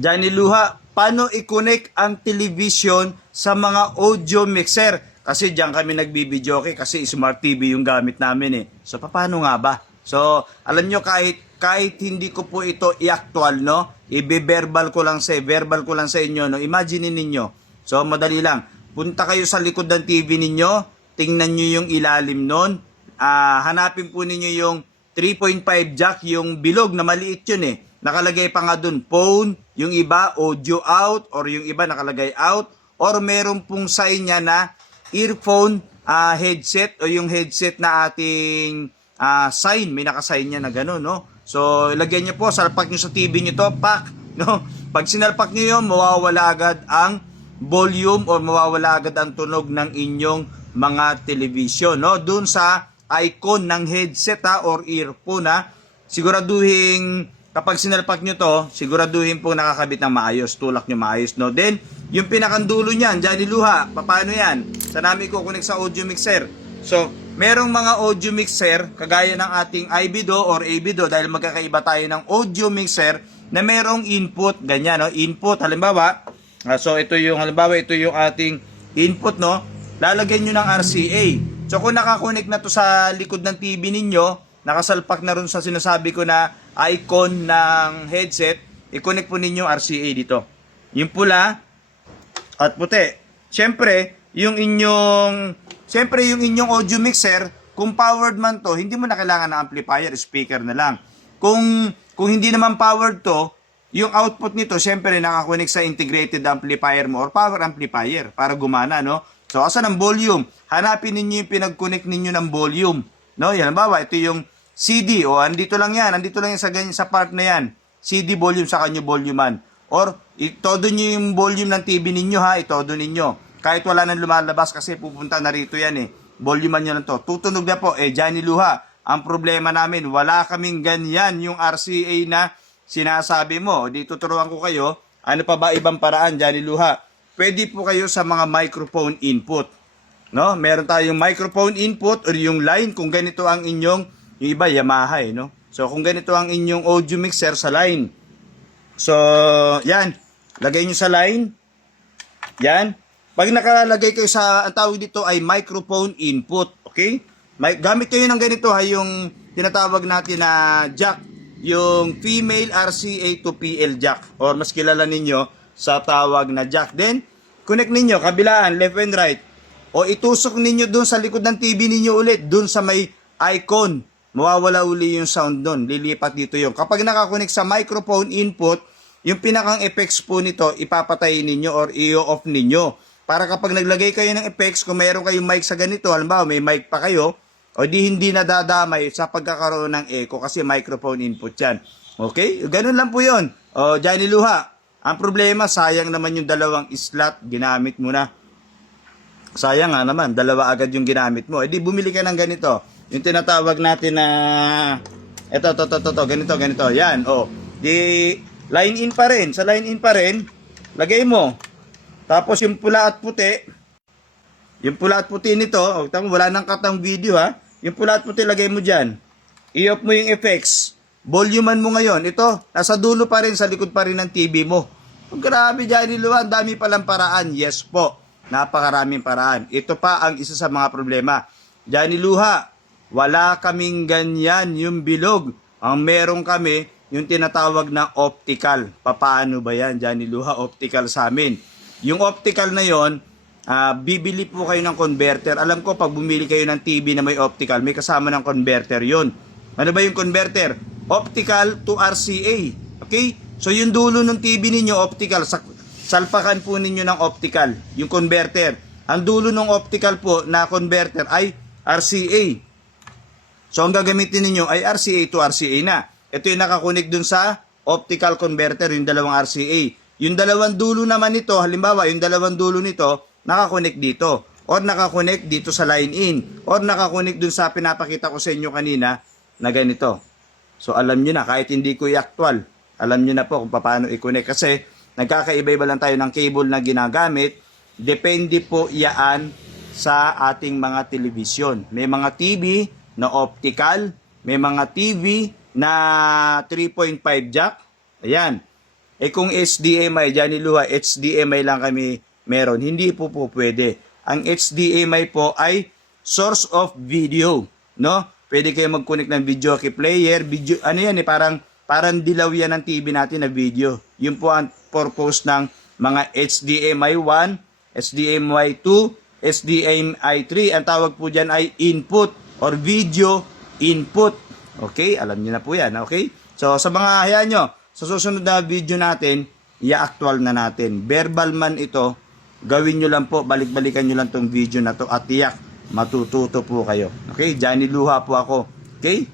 Johnny Luha, paano i-connect ang television sa mga audio mixer? Kasi diyan kami nagbibidyoke kasi smart TV yung gamit namin eh. So paano nga ba? So alam nyo kahit hindi ko po ito i-actual no, i-verbal ko lang sa inyo no. Imagine ninyo. So madali lang. Punta kayo sa likod ng TV ninyo, tingnan nyo yung ilalim nun. Hanapin po ninyo yung 3.5 jack, yung bilog na maliit yun eh. Nakalagay pa nga dun, phone, yung iba audio out, or yung iba nakalagay out, or meron pong sign niya na earphone headset, o yung headset na ating sign, may nakasign niya na gano'n, no? So, ilagay niyo po, salpak niyo sa TV niyo to, pak, no? Pag sinalpak niyo yun, mawawala agad ang volume or mawawala agad ang tunog ng inyong mga television, no? Doon sa icon ng headset or earphone siguraduhin kapag sinalpak nyo to, siguraduhin po nakakabit ng maayos, tulak nyo maayos, no? Then, yung pinakandulo niyan, Johnny Luha, paano yan? Saan namin kukunik sa audio mixer? So, merong mga audio mixer, kagaya ng ating IBDO or ABDO, dahil magkakaiba tayo ng audio mixer na merong input, ganyan, no? Input, halimbawa, so ito yung ating input, no? Lalagyan nyo ng RCA. So, kung nakakonek na to sa likod ng TV ninyo, nakasalpak na rin sa sinasabi ko na icon ng headset, i-connect po ninyo RCA dito. Yung pula at puti. Siyempre, yung inyong audio mixer, kung powered man to, hindi mo na kailangan ng amplifier, speaker na lang. Kung hindi naman powered to, yung output nito, siyempre nakakonek sa integrated amplifier mo or power amplifier para gumana, no? So, asan ang volume? Hanapin ninyo yung pinag-connect ninyo ng volume. No? Yan, halimbawa, ito yung CD. O, andito lang yan sa part na yan. CD volume sa kanyo volumean. Or, itodo nyo yung volume ng TV ninyo itodo ninyo. Kahit wala nang lumalabas kasi pupunta na rito yan eh. Volumean nyo lang to. Tutunog na po. Johnny Luha, ang problema namin, wala kaming ganyan yung RCA na sinasabi mo. Di tuturuan ko kayo. Ano pa ba ibang paraan, Johnny Luha? Pwede po kayo sa mga microphone input. No? Meron tayong microphone input or yung line kung ganito ang inyong, yung iba Yamaha no? So kung ganito ang inyong audio mixer sa line. So, yan. Lagay nyo sa line. Yan. Pag nakalagay kayo sa, ang tawag dito ay microphone input. Okay? Gamit kayo ng ganito yung tinatawag natin na jack. Yung female RCA to PL jack. Or mas kilala ninyo sa tawag na jack. Then, connect ninyo, kabilaan, left and right. O itusok ninyo dun sa likod ng TV ninyo ulit, dun sa may icon. Mawawala uli yung sound dun. Lilipat dito yung. Kapag nakakonek sa microphone input, yung pinakang effects po nito, ipapatay ninyo or i-off ninyo. Para kapag naglagay kayo ng effects, kung mayroon kayong mic sa ganito, halimbawa may mic pa kayo, o hindi nadadamay sa pagkakaroon ng echo kasi microphone input yan. Okay? Ganun lang po yun. O, Johnny Luha, ang problema, sayang naman yung dalawang slot, ginamit mo na. Sayang nga naman, dalawa agad yung ginamit mo. Di bumili ka ng ganito. Yung tinatawag natin na, ito, ganito. Yan, Di, line in pa rin. Sa line in pa rin, lagay mo. Tapos yung pula at puti nito, wala nang katang video Yung pula at puti, lagay mo dyan. I-off mo yung effects. Volumean mo ngayon. Ito, nasa dulo pa rin, sa likod pa rin ng TV mo. Grabe, Johnny Luha, ang dami palang paraan. Yes po, napakaraming paraan. Ito pa ang isa sa mga problema. Johnny Luha, wala kaming ganyan yung bilog. Ang meron kami, yung tinatawag na optical. Papaano ba yan, Johnny Luha? Optical sa amin. Yung optical na yon, bibili po kayo ng converter. Alam ko, pag bumili kayo ng TV na may optical, may kasama ng converter yon. Ano ba yung converter? Optical to RCA. Okay? So, yung dulo ng TV ninyo, optical. Salpakan po ninyo ng optical. Yung converter. Ang dulo ng optical po na converter ay RCA. So, ang gagamitin ninyo ay RCA to RCA na. Ito yung nakakunik dun sa optical converter, yung dalawang RCA. Yung dalawang dulo naman nito, halimbawa, yung dalawang dulo nito, nakakunik dito. Or nakakunik dito sa line in. Or nakakunik dun sa pinapakita ko sa inyo kanina na ganito. So, alam nyo na, kahit hindi ko i-actual, alam nyo na po kung paano i-connect. Kasi, nagkakaiba-iba lang tayo ng cable na ginagamit. Depende po iyaan sa ating mga television. May mga TV na optical, may mga TV na 3.5 jack. Ayan. Eh kung HDMI, Johnny Luha, HDMI lang kami meron, hindi po pwede. Ang HDMI po ay source of video, no? Pwede kayo mag-connect ng video key player, video, ano yan eh, parang dilaw yan ng TV natin na video. Yun po ang purpose ng mga HDMI 1, HDMI 2, HDMI 3. Ang tawag po dyan ay input or video input. Okay? Alam niyo na po yan. Okay? So, sa mga hayaan nyo, sa susunod na video natin, i-actual na natin. Verbal man ito, gawin nyo lang po, balik-balikan nyo lang tong video na to at tiyak, matututo po kayo. Okay? Johnny Luha po ako. Okay?